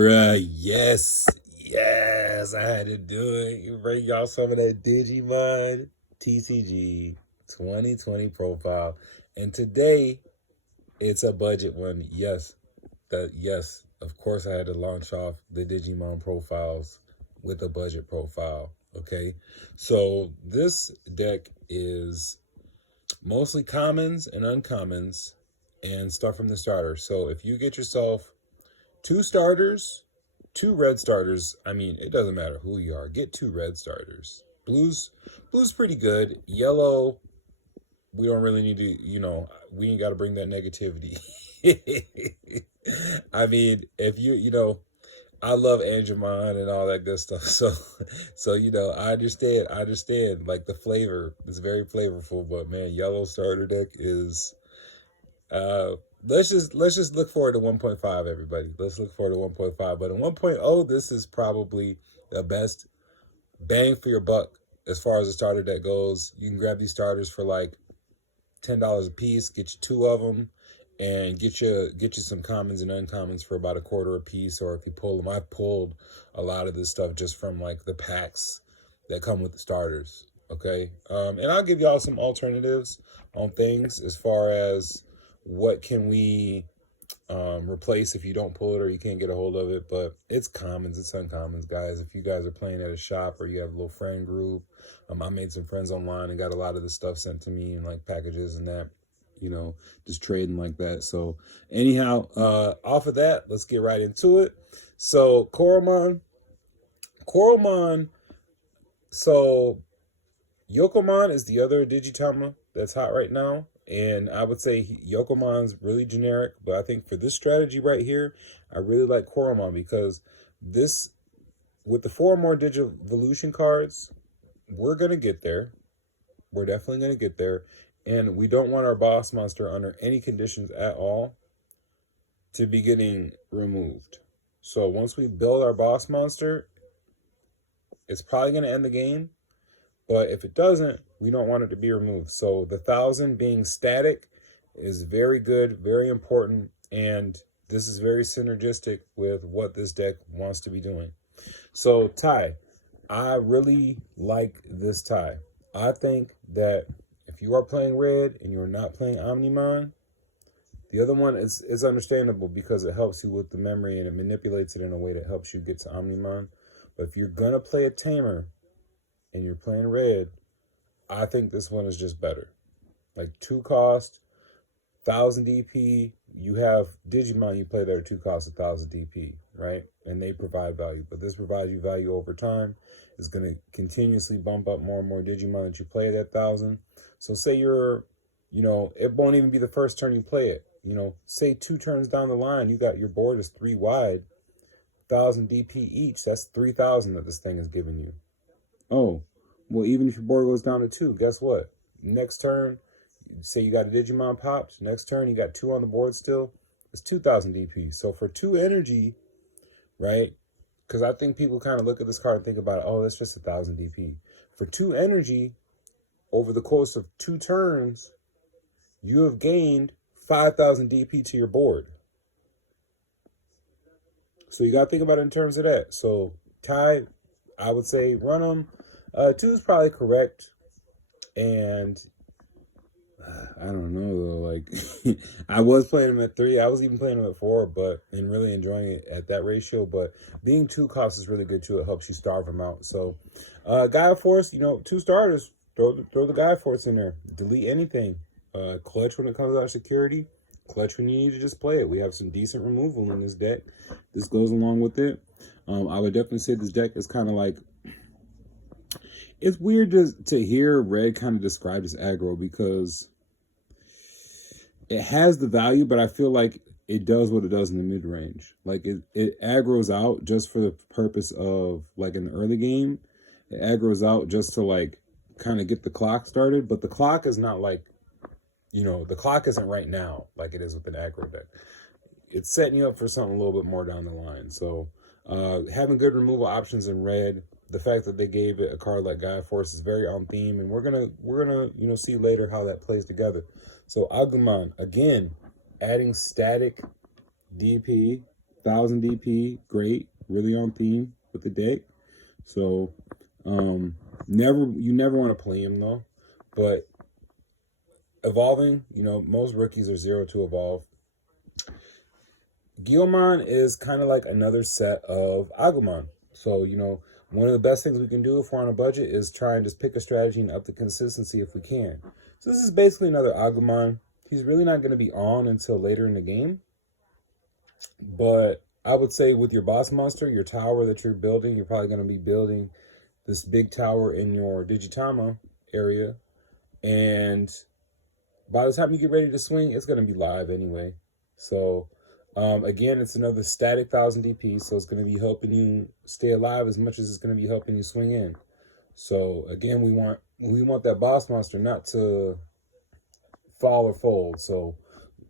Bruh, yes, yes, I had to do it. You bring y'all some of that Digimon TCG 2020 profile. And today, it's a budget one. Yes, of course I had to launch off the Digimon profiles with a budget profile. Okay. So this deck is mostly commons and uncommons and stuff from the starter. So if you get yourself two starters, two red starters. I mean, it doesn't matter who you are. Get two red starters. Blue's pretty good. Yellow, we don't really need to, we ain't got to bring that negativity. I mean, if I love Angemon and all that good stuff. So I understand. Like the flavor is very flavorful, but man, yellow starter deck is uh, let's just look forward to 1.5, everybody. Let's look forward to 1.5. But in 1.0, this is probably the best bang for your buck as far as the starter deck goes. You can grab these starters for like $10 a piece, get you two of them, and get you some commons and uncommons for about a quarter a piece. Or if you pull them, I pulled a lot of this stuff just from like the packs that come with the starters. Okay, and I'll give y'all some alternatives on things as far as what can we replace if you don't pull it or you can't get a hold of it. But it's commons, it's uncommons, guys. If you guys are playing at a shop or you have a little friend group, I made some friends online and got a lot of this stuff sent to me in like packages and that, just trading like that. So anyhow, off of that, let's get right into it. So Coromon, so Yokomon is the other Digitama that's hot right now. And I would say Yokomon's really generic, but I think for this strategy right here, I really like Coromon because this, with the 4 more Digivolution cards, we're going to get there. We're definitely going to get there. And we don't want our boss monster under any conditions at all to be getting removed. So once we build our boss monster, it's probably going to end the game. But if it doesn't, we don't want it to be removed. So the 1,000 being static is very good, very important. And this is very synergistic with what this deck wants to be doing. So tie, I really like this tie. I think that if you are playing red and you're not playing Omnimon, the other one is understandable because it helps you with the memory and it manipulates it in a way that helps you get to Omnimon. But if you're going to play a tamer and you're playing red, I think this one is just better. Like 2 cost, 1,000 DP. You have Digimon you play that are 2 cost, 1,000 DP, right? And they provide value. But this provides you value over time. It's going to continuously bump up more and more Digimon that you play at that 1,000. So say you're, it won't even be the first turn you play it. Say 2 turns down the line, you got your board is 3 wide, 1,000 DP each. That's 3,000 that this thing is giving you. Oh, well, even if your board goes down to 2, guess what? Next turn, say you got a Digimon popped. Next turn, you got 2 on the board still. It's 2,000 DP. So for 2 energy, right? Because I think people kind of look at this card and think about, oh, that's just 1,000 DP. For 2 energy, over the course of 2 turns, you have gained 5,000 DP to your board. So you got to think about it in terms of that. So tie, I would say run them. 2 is probably correct. And I don't know though, like I was playing them at 3. I was even playing them at 4, and really enjoying it at that ratio. But being 2 costs is really good too. It helps you starve them out. So Gaia Force, 2 starters, throw the Gaia Force in there. Delete anything. Clutch when it comes out of security. Clutch when you need to just play it. We have some decent removal in this deck. This goes along with it. I would definitely say this deck is kind of like, it's weird to hear red kind of described as aggro because it has the value, but I feel like it does what it does in the mid-range. Like it aggroes out just for the purpose of, like in the early game, it aggroes out just to like kind of get the clock started. But the clock is not like, the clock isn't right now like it is with an aggro deck. It's setting you up for something a little bit more down the line. So having good removal options in red, the fact that they gave it a card like Gaia Force is very on theme, and we're gonna see later how that plays together. So Agumon, again, adding static DP 1000 DP, great, really on theme with the deck. So you never want to play him though. But evolving, most rookies are 0 to evolve. Guilmon is kind of like another set of Agumon. So, one of the best things we can do if we're on a budget is try and just pick a strategy and up the consistency if we can. So this is basically another Agumon. He's really not going to be on until later in the game. But I would say with your boss monster, your tower that you're building, you're probably going to be building this big tower in your Digitama area. And by the time you get ready to swing, it's going to be live anyway. So again, it's another static 1000 DP, so it's going to be helping you stay alive as much as it's going to be helping you swing in. So again, we want that boss monster not to fall or fold. So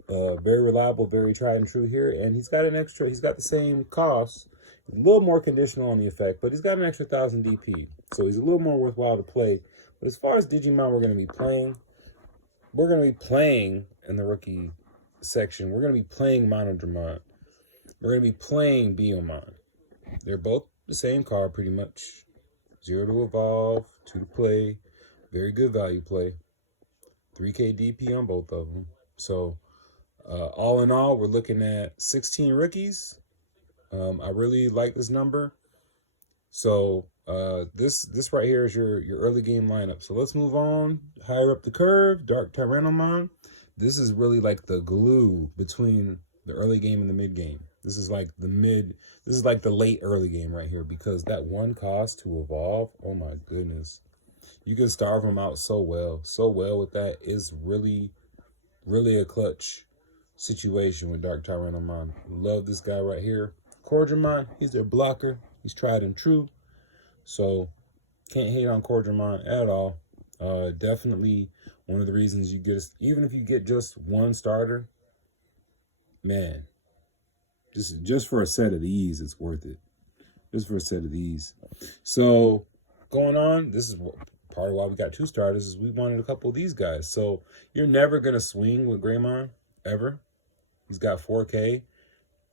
very reliable, very tried and true here, and he's got the same cost, a little more conditional on the effect, but he's got an extra 1000 DP, so he's a little more worthwhile to play. But as far as Digimon we're going to be playing in the rookie section, we're going to be playing Monodramon. We're going to be playing Biomon. They're both the same card pretty much. 0 to evolve, 2 to play. Very good value play. 3k DP on both of them. So all in all, we're looking at 16 rookies. I really like this number. So this right here is your early game lineup. So let's move on. Higher up the curve, Dark Tyrannomon. This is really like the glue between the early game and the mid game. This is like the late early game right here, because that one cost to evolve, oh my goodness. You can starve them out so well with that. Is really, really a clutch situation with Dark Tyrannomon. Love this guy right here. Cordramon, he's their blocker. He's tried and true. So can't hate on Cordramon at all. Definitely one of the reasons you get, even if you get just one starter, man, just for a set of these, it's worth it. Just for a set of these. So going on, this is part of why we got 2 starters, is we wanted a couple of these guys. So you're never going to swing with Greymon, ever. He's got 4K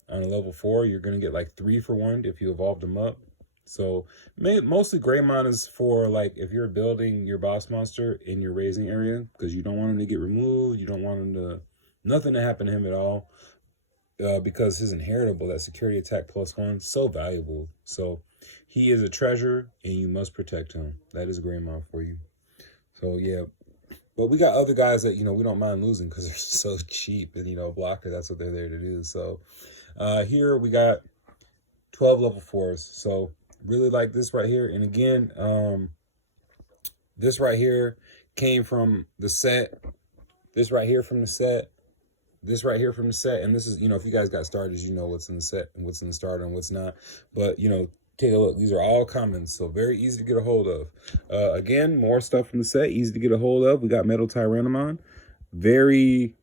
on a level 4. You're going to get like 3 for 1 if you evolved him up. So mostly Greymon is for like if you're building your boss monster in your raising area, because you don't want him to get removed. You don't want him nothing to happen to him at all, because his inheritable, that security attack +1, so valuable. So he is a treasure and you must protect him. That is Greymon for you. So yeah, but we got other guys that, we don't mind losing because they're so cheap, and blocker, that's what they're there to do. So here we got 12 level 4s. So really like this right here. And again, this right here came from the set. This right here from the set. This right here from the set. And this is, if you guys got starters, you know what's in the set and what's in the starter and what's not. But, take a look. These are all commons, so very easy to get a hold of. Again, more stuff from the set, easy to get a hold of. We got Metal Tyrannomon. Very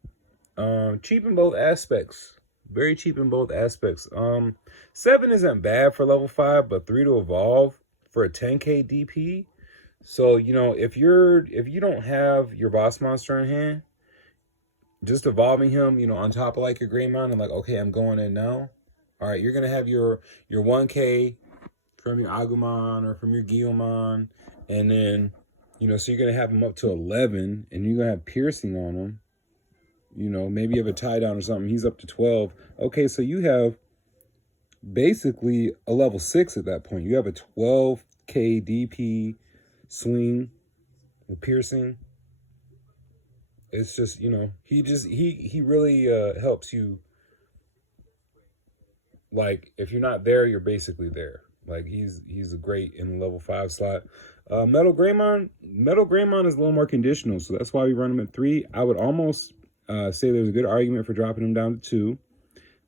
cheap in both aspects. Very cheap in both aspects. 7 isn't bad for level 5, but 3 to evolve for a 10k DP. So, if you don't have your boss monster in hand, just evolving him, on top of like your Greymon and like, okay, I'm going in now. All right, you're going to have your 1k from your Agumon or from your Guilmon, and then, so you're going to have him up to 11, and you're going to have piercing on him. Maybe you have a tie down or something. He's up to 12. Okay, so you have basically a level 6 at that point. You have a 12k DP swing with piercing. It's just, he really helps you. Like, if you're not there, you're basically there. Like, he's a great in the level 5 slot. Metal Greymon is a little more conditional, so that's why we run him at 3. I would almost say there's a good argument for dropping him down to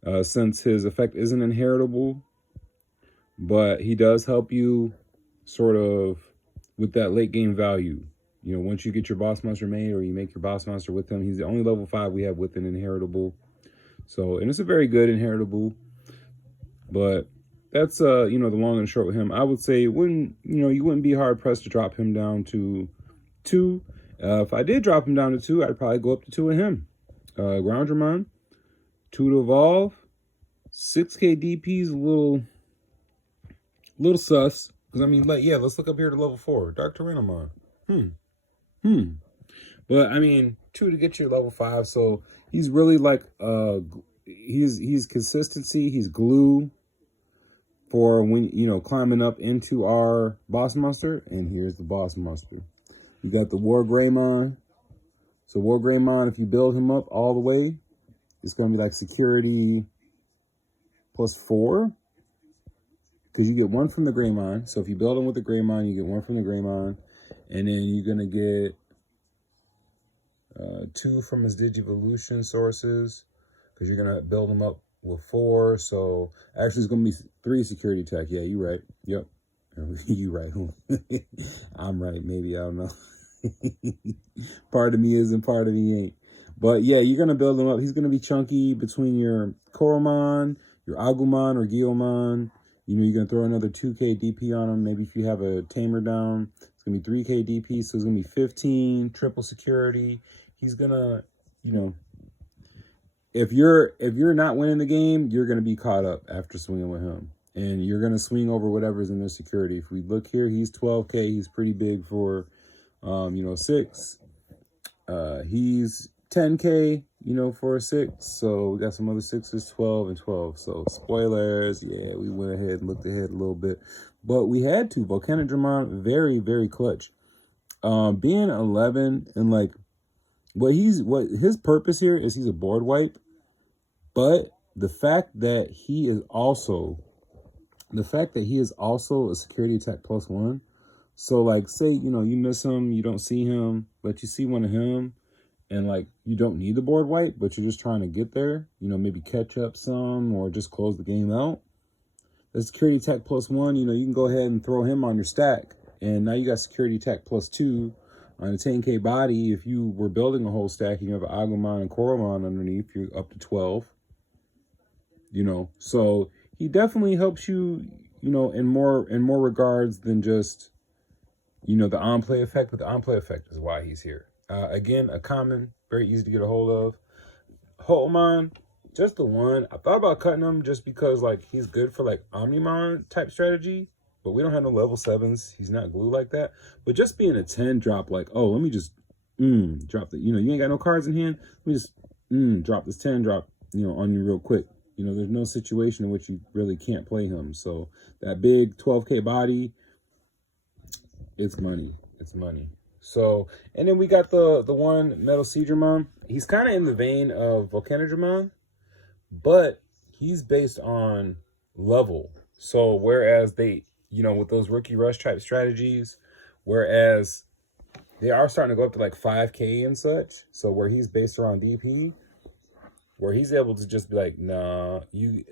2, since his effect isn't inheritable, but he does help you sort of with that late game value. Once you get your boss monster made or you make your boss monster with him, he's the only level 5 we have with an inheritable. So, and it's a very good inheritable, but that's the long and short with him. I would say you wouldn't be hard pressed to drop him down to 2. If I did drop him down to 2, I'd probably go up to 2 with him. Groundramon, 2 to evolve, 6K DP is a little sus. Because, I mean, like, yeah, let's look up here to level 4. Dark Tyrannomon. But, I mean, 2 to get you level 5. So, he's really like, he's consistency. He's glue for when, you know, climbing up into our boss monster. And here's the boss monster. You got the War Greymon. So, War Greymon, if you build him up all the way, it's going to be like security +4. Because you get 1 from the Greymon. So if you build him with the Greymon, you get 1 from the Greymon. And then you're going to get 2 from his Digivolution sources. Because you're going to build him up with 4. So actually it's going to be 3 security attack. Yeah, you're right. Yep. You right. I'm right. Maybe. I don't know. Part of me is and part of me ain't. But yeah, you're going to build him up. He's going to be chunky between your Koromon, your Agumon or Guilmon. You know, you're going to throw another 2K DP on him. Maybe if you have a Tamer down, it's going to be 3K DP. So it's going to be 15, triple security. He's going to, you know, if you're not winning the game, you're going to be caught up after swinging with him. And you're going to swing over whatever's in their security. If we look here, he's 12K. He's pretty big for, you know, 6. He's 10K, you know, for a 6. So we got some other 6s, 12 and 12. So spoilers, yeah, we went ahead and looked ahead a little bit. But we had to. Volcanodramon, very, very clutch. Being 11 and like what his purpose here is he's a board wipe. But the fact that he is also a security attack +1. So like say, you know, you miss him, you don't see him, but you see one of him. And, like, you don't need the board wipe, but you're just trying to get there. You know, maybe catch up some or just close the game out. The security attack +1, you know, you can go ahead and throw him on your stack. And now you got security attack +2 on a 10K body. If you were building a whole stack and you have an Agumon and Koromon underneath, you're up to 12. You know, so he definitely helps you, you know, in more regards than just, you know, the on-play effect. But the on-play effect is why he's here. Again, a common, very easy to get a hold of. Hotemon, just the one. I thought about cutting him just because, like, he's good for, like, Omnimon type strategy. But we don't have no level 7s. He's not glue like that. But just being a 10 drop, like, oh, let me just drop the, you know, you ain't got no cards in hand. Let me just drop this 10 drop, you know, on you real quick. You know, there's no situation in which you really can't play him. So that big 12K body, it's money. It's money. So, and then we got the one Metal Seedramon. He's kind of in the vein of Volcanodramon, but he's based on level. So, whereas they, you know, with those rookie rush type strategies, whereas they are starting to go up to like 5K and such. So, where he's based around DP, where he's able to just be like, nah,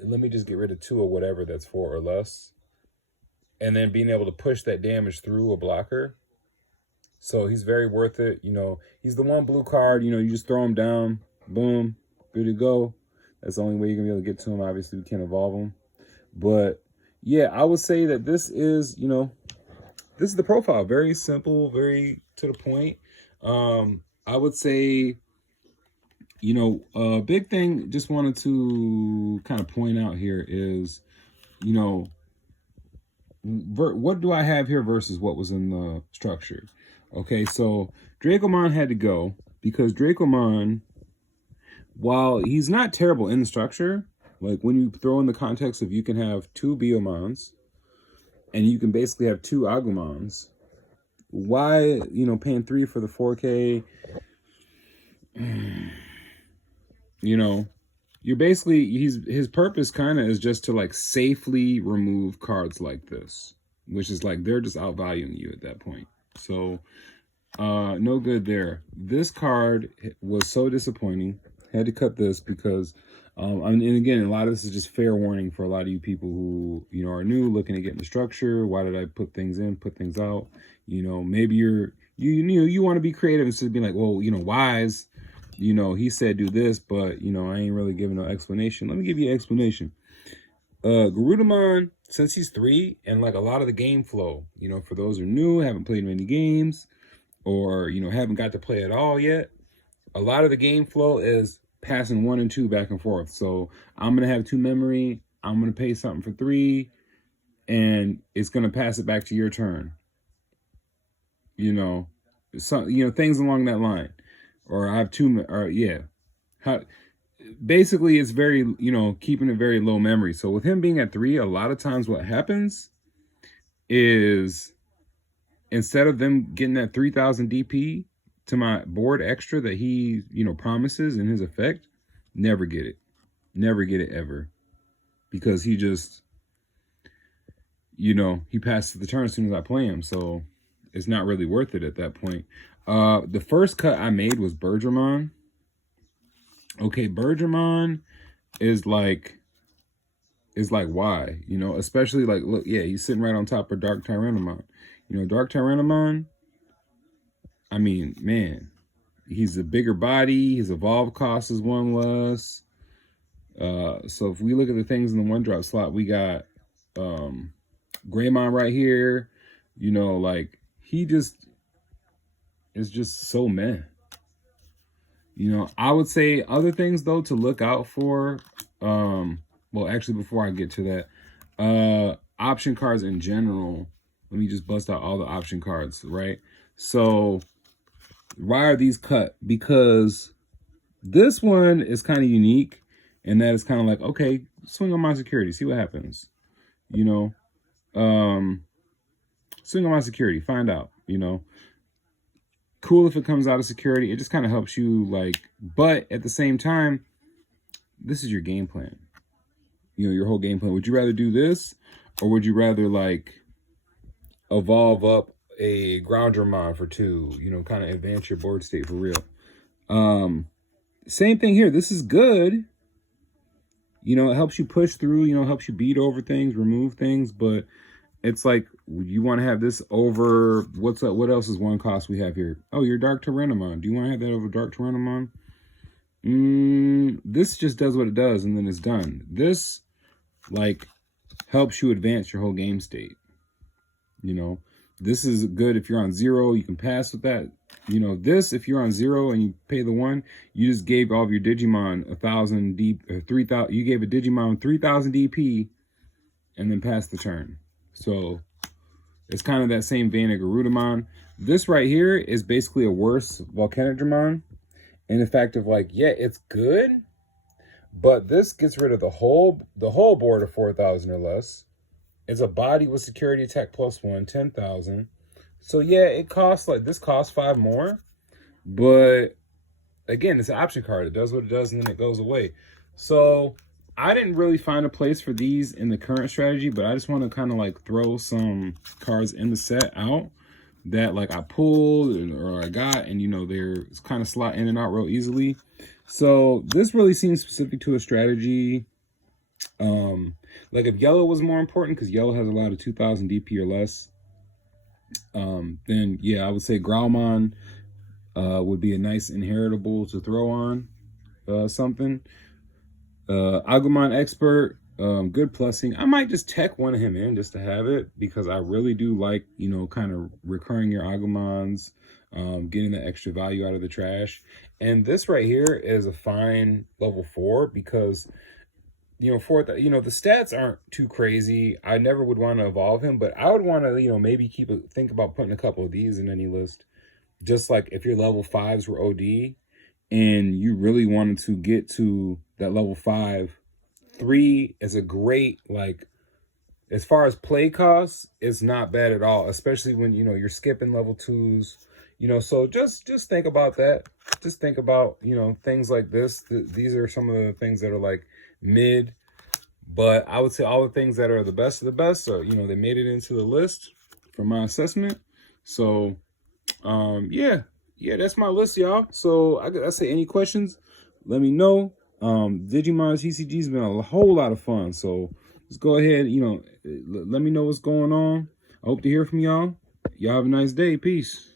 let me just get rid of 2 or whatever that's 4 or less. And then being able to push that damage through a blocker. So he's very worth it. You know, he's the one blue card. You know, you just throw him down. Boom. Good to go. That's the only way you're going to be able to get to him. Obviously, we can't evolve him. But, yeah, I would say that this is, you know, this is the profile. Very simple, very to the point. I would say, you know, a big thing just wanted to kind of point out here is, you know, what do I have here versus what was in the structure? Okay, so Dracomon had to go because Dracomon, while he's not terrible in the structure, like when you throw in the context of you can have 2 Biomons and you can basically have 2 Agumons, why, you know, paying 3 for the 4K, you know, you're basically, his purpose kind of is just to like safely remove cards like this, which is like they're just outvaluing you at that point. So no good there. This card was so disappointing. Had to cut this because and again, a lot of this is just fair warning for a lot of you people who, you know, are new, looking at getting the structure. Why did I put things in, put things out? You know, maybe you want to be creative instead of being like, well, you know, Wise, you know, he said do this, but, you know, I ain't really giving no explanation. Let me give you an explanation. Garudamon, since he's 3, and like a lot of the game flow, you know, for those who are new, haven't played many games, or, you know, haven't got to play at all yet, a lot of the game flow is passing 1 and 2 back and forth. So I'm going to have 2 memory. I'm going to pay something for 3, and it's going to pass it back to your turn. You know, things along that line. Or I have 2, or yeah. Basically, it's very, keeping it very low memory. So with him being at 3, a lot of times what happens is instead of them getting that 3000 DP to my board extra that he, promises in his effect, never get it. Never get it ever. Because he just, he passes the turn as soon as I play him. So it's not really worth it at that point. The first cut I made was Bergermon. Okay, Bergermon is like why? Especially like, look, yeah, he's sitting right on top of Dark Tyrannomon. Dark Tyrannomon, I mean, man, he's a bigger body. His evolve cost is 1 less. So if we look at the things in the 1-drop slot, we got Greymon right here. Like he just is just so meh. I would say other things though to look out for. Well, actually, before I get to that, option cards in general. Let me just bust out all the option cards, right? So why are these cut? Because this one is kind of unique, and that is kind of like, okay, swing on my security, see what happens. Swing on my security, find out. Cool if it comes out of security. It just kind of helps you, like, but at the same time, this is your game plan. Your whole game plan. Would you rather do this, or would you rather like evolve up a Groundramon for 2? Kind of advance your board state for real. Same thing here. This is good. It helps you push through. Helps you beat over things, remove things, but it's like you want to have this over. What's up? What else is 1 cost we have here? Oh, your Dark Tyrannomon. Do you want to have that over Dark Tyrannomon? This just does what it does, and then it's done. This, like, helps you advance your whole game state. This is good if you're on 0. You can pass with that. This, if you're on 0 and you pay the 1, you just gave all of your Digimon 1,000 DP, or 3,000. You gave a Digimon 3,000 DP, and then passed the turn. So it's kind of that same vein of Garudamon. This right here is basically a worse Volcanodramon. In the fact of like, yeah, it's good, but this gets rid of the whole board of 4,000 or less. It's a body with security attack +1, 10,000. So yeah, it costs like this costs 5 more, but again, it's an option card. It does what it does, and then it goes away. So I didn't really find a place for these in the current strategy, but I just want to kind of like throw some cards in the set out that like I pulled or I got, and they're kind of slot in and out real easily. So this really seems specific to a strategy. Like if yellow was more important, because yellow has a lot of 2,000 DP or less, then yeah, I would say Growlmon would be a nice inheritable to throw on something. Agumon Expert, good plussing. I might just tech one of him in just to have it, because I really do like, kind of recurring your Agumons, getting the extra value out of the trash. And this right here is a fine level 4, because the stats aren't too crazy. I never would want to evolve him, but I would want to, maybe think about putting a couple of these in any list. Just like if your level 5s were OD and you really wanted to get to that level 5, 3 is a great, like, as far as play costs, it's not bad at all, especially when, you're skipping level 2s, so just think about that. Just think about, things like this. These are some of the things that are like mid, but I would say all the things that are the best of the best. So, they made it into the list for my assessment. So, yeah, that's my list, y'all. So I say any questions, let me know. Digimon TCG has been a whole lot of fun. So just go ahead, let me know what's going on. I hope to hear from y'all. Y'all have a nice day. Peace.